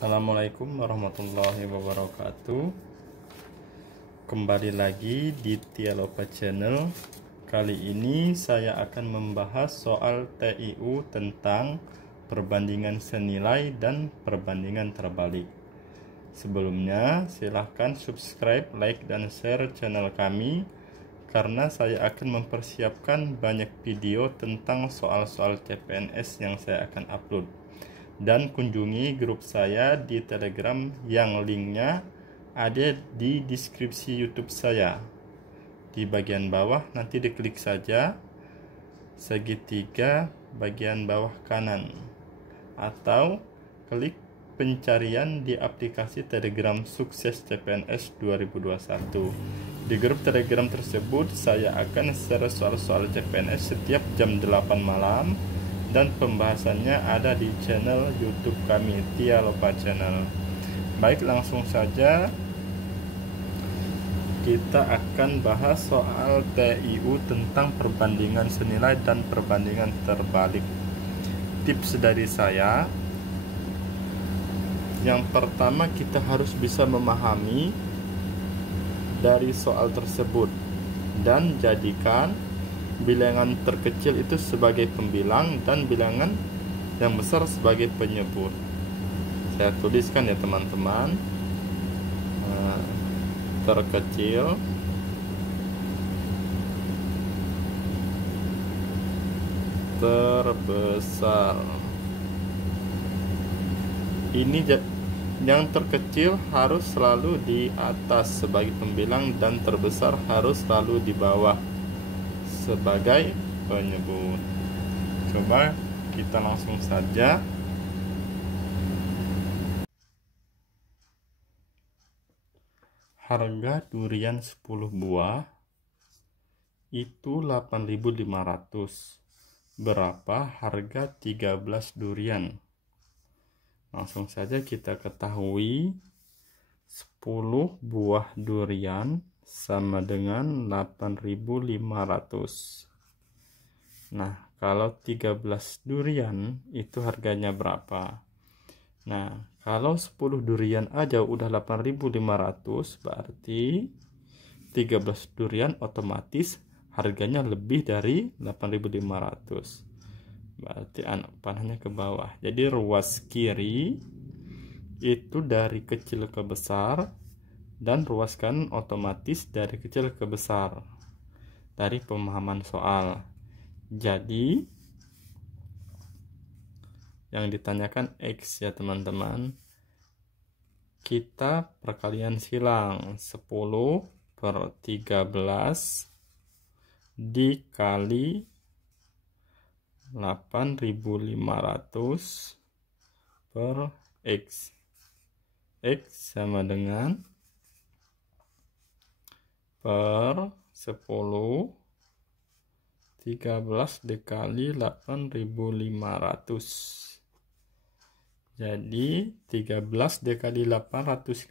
Assalamualaikum warahmatullahi wabarakatuh. Kembali lagi di Tialopa Channel. Kali ini saya akan membahas soal TIU tentang perbandingan senilai dan perbandingan terbalik. Sebelumnya silahkan subscribe, like, dan share channel kami, karena saya akan mempersiapkan banyak video tentang soal-soal CPNS yang saya akan upload. Dan kunjungi grup saya di Telegram yang linknya ada di deskripsi YouTube saya. Di bagian bawah nanti diklik saja segitiga bagian bawah kanan, atau klik pencarian di aplikasi Telegram Sukses CPNS 2021. Di grup Telegram tersebut saya akan share soal-soal CPNS setiap jam 8 malam. Dan pembahasannya ada di channel YouTube kami, Tialopa Channel. Baik, langsung saja kita akan bahas soal TIU tentang perbandingan senilai dan perbandingan terbalik. Tips dari saya, yang pertama kita harus bisa memahami dari soal tersebut dan jadikan bilangan terkecil itu sebagai pembilang dan bilangan yang besar sebagai penyebut. Saya tuliskan ya teman-teman, terkecil terbesar. Ini yang terkecil harus selalu di atas sebagai pembilang dan terbesar harus selalu di bawah sebagai penyebut. Coba kita langsung saja. Harga durian 10 buah itu 8.500. Berapa harga 13 durian? Langsung saja kita ketahui 10 buah durian sama dengan 8.500. Nah, kalau 13 durian itu harganya berapa? Nah, kalau 10 durian aja udah 8.500, berarti 13 durian otomatis harganya lebih dari 8.500. Berarti anak panahnya ke bawah. Jadi ruas kiri itu dari kecil ke besar, dan ruas kanan otomatis dari kecil ke besar dari pemahaman soal. Jadi yang ditanyakan X ya teman-teman. Kita perkalian silang 10 per 13 dikali 8.500 per X. X sama dengan per 10 13 dikali 8.500. Jadi 13 dikali 850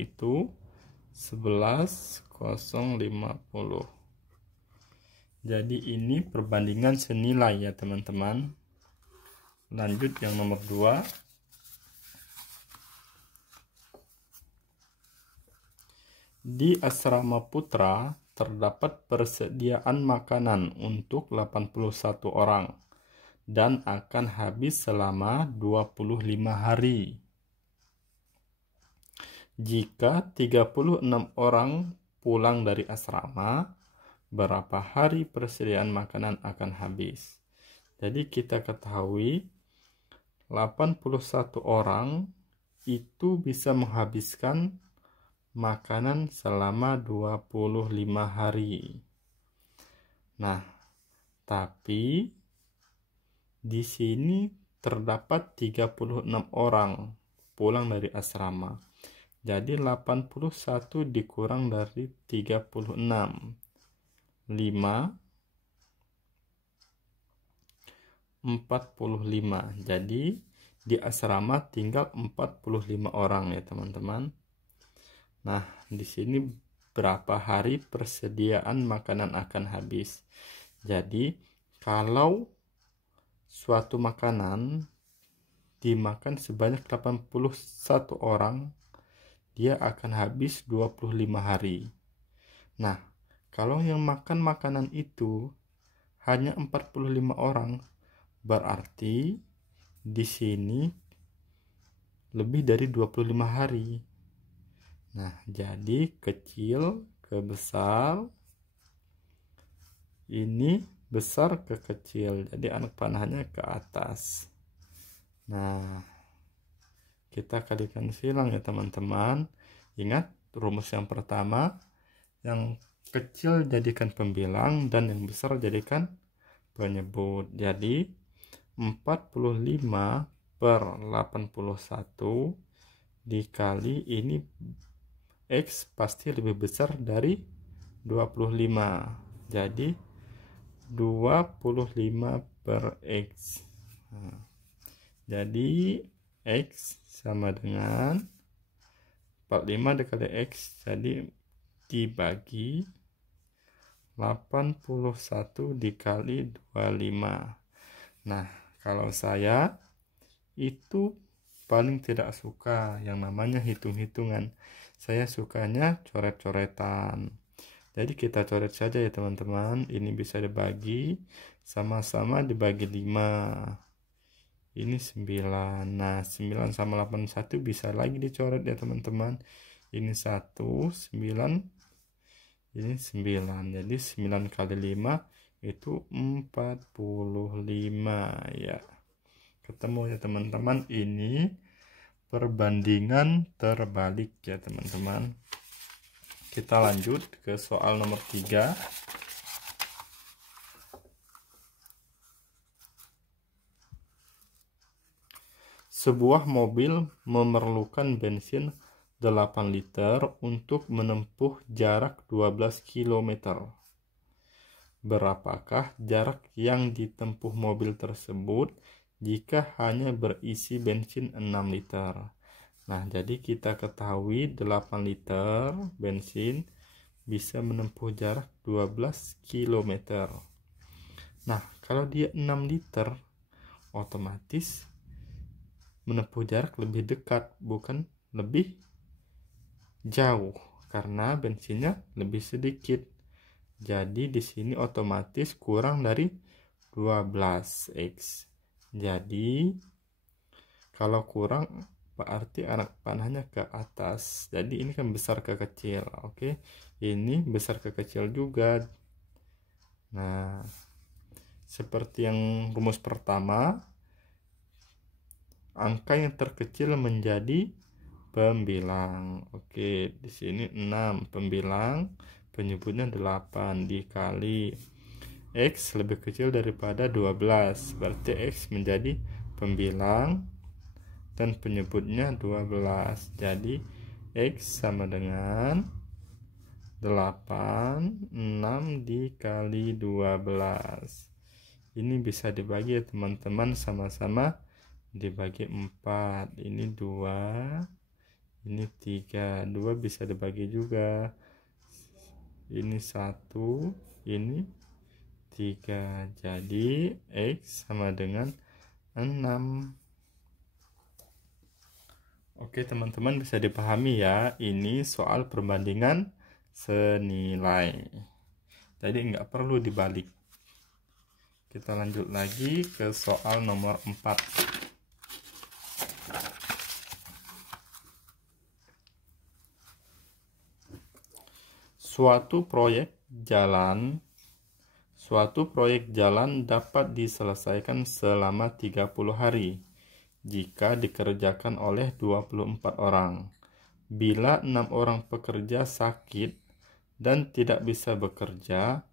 itu 11.050. Jadi ini perbandingan senilai ya teman-teman. Lanjut yang nomor 2. Di asrama putra terdapat persediaan makanan untuk 81 orang dan akan habis selama 25 hari. Jika 36 orang pulang dari asrama, berapa hari persediaan makanan akan habis? Jadi kita ketahui 81 orang itu bisa menghabiskan makanan selama 25 hari. Nah, tapi di sini terdapat 36 orang pulang dari asrama. Jadi 81 dikurang dari 36. 5 45. Jadi di asrama tinggal 45 orang ya teman-teman. Nah, di sini berapa hari persediaan makanan akan habis? Jadi, kalau suatu makanan dimakan sebanyak 81 orang, dia akan habis 25 hari. Nah, kalau yang makan makanan itu hanya 45 orang, berarti di sini lebih dari 25 hari. Nah, jadi kecil ke besar, ini besar ke kecil, jadi anak panahnya ke atas. Nah, kita kalikan silang ya teman-teman. Ingat rumus yang pertama, yang kecil jadikan pembilang dan yang besar jadikan penyebut. Jadi 45 per 81 dikali ini, X pasti lebih besar dari 25, jadi 25 per X. Nah, jadi X sama dengan 45 dikali X, jadi dibagi 81 dikali 25. Nah, kalau saya itu paling tidak suka yang namanya hitung-hitungan. Saya sukanya coret-coretan. Jadi kita coret saja ya teman-teman. Ini bisa dibagi, sama-sama dibagi 5. Ini 9. Nah, 9 sama 81 bisa lagi dicoret ya teman-teman. Ini 1, 9. Ini 9. Jadi 9 kali 5 itu 45 ya. Ketemu ya teman-teman. Ini perbandingan terbalik ya teman-teman. Kita lanjut ke soal nomor 3. Sebuah mobil memerlukan bensin 8 liter untuk menempuh jarak 12 km. Berapakah jarak yang ditempuh mobil tersebut jika hanya berisi bensin 6 liter? Nah, jadi kita ketahui 8 liter bensin bisa menempuh jarak 12 km. Nah, kalau dia 6 liter, otomatis menempuh jarak lebih dekat, bukan lebih jauh, karena bensinnya lebih sedikit. Jadi di sini otomatis kurang dari 12x. Jadi kalau kurang berarti anak panahnya ke atas. Jadi ini kan besar ke kecil. Oke. Ini besar ke kecil juga. Nah, seperti yang rumus pertama, angka yang terkecil menjadi pembilang. Oke, di sini 6 pembilang, penyebutnya 8 dikali X lebih kecil daripada 12, berarti X menjadi pembilang dan penyebutnya 12. Jadi X sama dengan 8, 6 dikali 12. Ini bisa dibagi ya teman-teman, sama-sama dibagi 4. Ini 2, ini 3. 2 bisa dibagi juga. Ini 1, ini 3. Jadi X sama dengan 6. Oke teman-teman, bisa dipahami ya, ini soal perbandingan senilai, jadi nggak perlu dibalik. Kita lanjut lagi ke soal nomor 4. Suatu proyek jalan dapat diselesaikan selama 30 hari jika dikerjakan oleh 24 orang. Bila 6 orang pekerja sakit dan tidak bisa bekerja,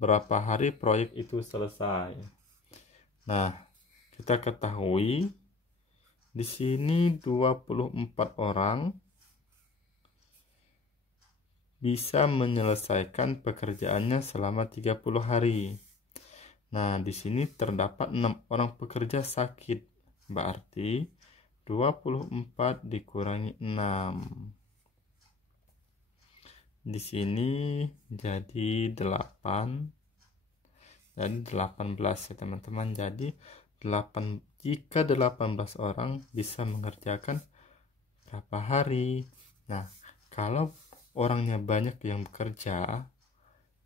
berapa hari proyek itu selesai? Nah, kita ketahui di sini 24 orang bisa menyelesaikan pekerjaannya selama 30 hari. Nah, di sini terdapat 6 orang pekerja sakit. Berarti 24 dikurangi 6. Di sini jadi 8. Jadi 18 ya teman-teman. Jadi jika 18 orang bisa mengerjakan berapa hari. Nah, kalau orangnya banyak yang bekerja,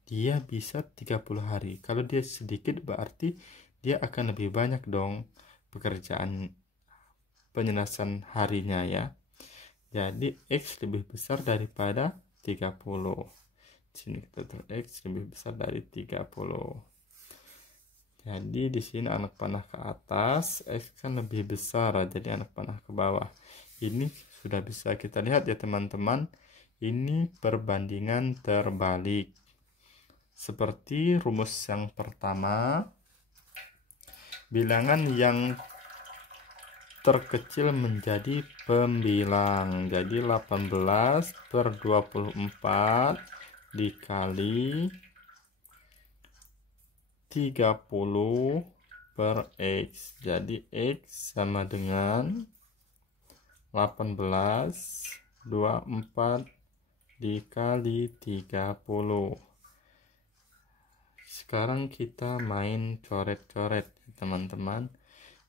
dia bisa 30 hari. Kalau dia sedikit berarti dia akan lebih banyak dong pekerjaan penyelesaian harinya ya. Jadi X lebih besar daripada 30. Sini kita tulis X lebih besar dari 30. Jadi di sini anak panah ke atas, X kan lebih besar, jadi anak panah ke bawah. Ini sudah bisa kita lihat ya teman-teman. Ini perbandingan terbalik. Seperti rumus yang pertama, bilangan yang terkecil menjadi pembilang. Jadi 18/24 dikali 30/X. Jadi X sama dengan 18/24 dikali 30. Sekarang kita main coret-coret teman-teman.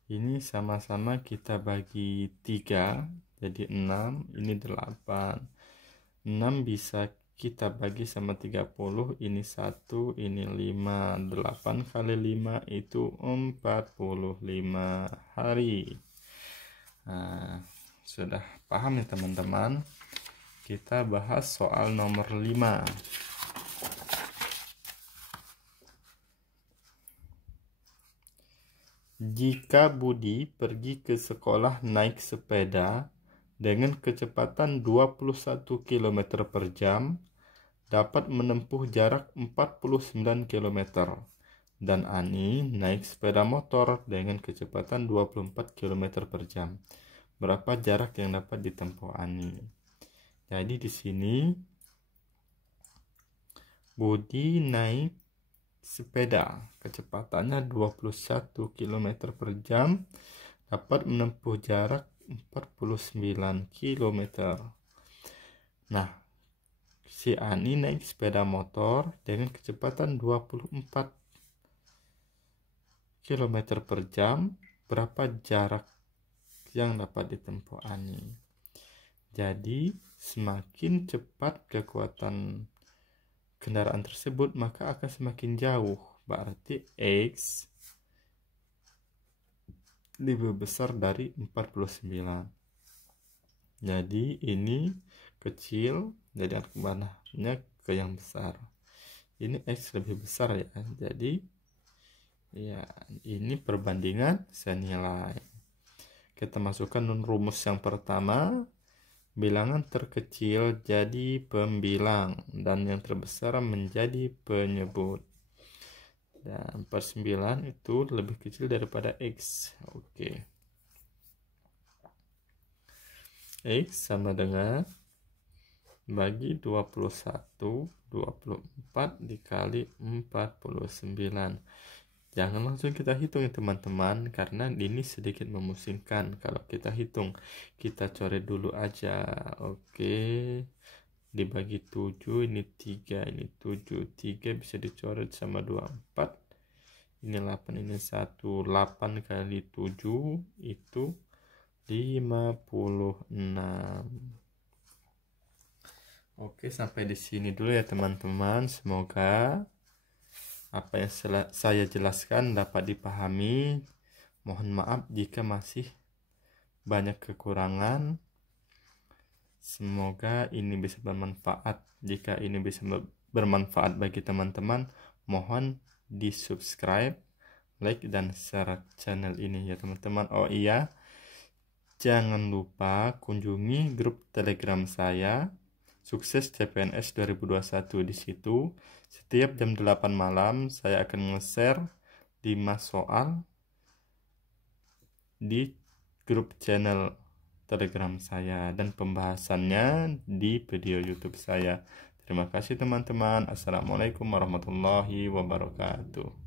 Ini sama-sama kita bagi 3, jadi 6, ini 8. 6 bisa kita bagi sama 30, ini 1, ini 5. 8 kali 5 itu 45 hari. Nah, sudah paham ya teman-teman? Kita bahas soal nomor 5. Jika Budi pergi ke sekolah naik sepeda dengan kecepatan 21 km per jam, dapat menempuh jarak 49 km. Dan Ani naik sepeda motor dengan kecepatan 24 km per jam. Berapa jarak yang dapat ditempuh Ani? Jadi di sini Budi naik sepeda, kecepatannya 21 km per jam, dapat menempuh jarak 49 km. Nah, si Ani naik sepeda motor dengan kecepatan 24 km per jam. Berapa jarak yang dapat ditempuh Ani? Jadi, semakin cepat kekuatan kendaraan tersebut, maka akan semakin jauh. Berarti X lebih besar dari 49. Jadi ini kecil, jadi anak panahnya ke yang besar. Ini X lebih besar ya. Jadi ya, ini perbandingan senilai. Kita masukkan rumus yang pertama. Bilangan terkecil jadi pembilang dan yang terbesar menjadi penyebut. Dan 49 itu lebih kecil daripada X. Oke. X sama dengan bagi 21, 24 dikali 49. Jangan langsung kita hitung ya teman-teman, karena ini sedikit memusingkan kalau kita hitung. Kita coret dulu aja. Oke. Dibagi 7, ini 3, ini 7. 3 bisa dicoret sama 24. Ini 8, ini 1. 8 kali 7 itu 56. Oke, sampai di sini dulu ya teman-teman. Semoga apa yang saya jelaskan dapat dipahami. Mohon maaf jika masih banyak kekurangan. Semoga ini bisa bermanfaat. Jika ini bisa bermanfaat bagi teman-teman, mohon di subscribe, like, dan share channel ini ya teman-teman. Oh iya, jangan lupa kunjungi grup Telegram saya, Sukses CPNS 2021. Di situ setiap jam 8 malam saya akan nge-share 5 soal di grup channel Telegram saya dan pembahasannya di video YouTube saya. Terima kasih teman-teman. Assalamualaikum warahmatullahi wabarakatuh.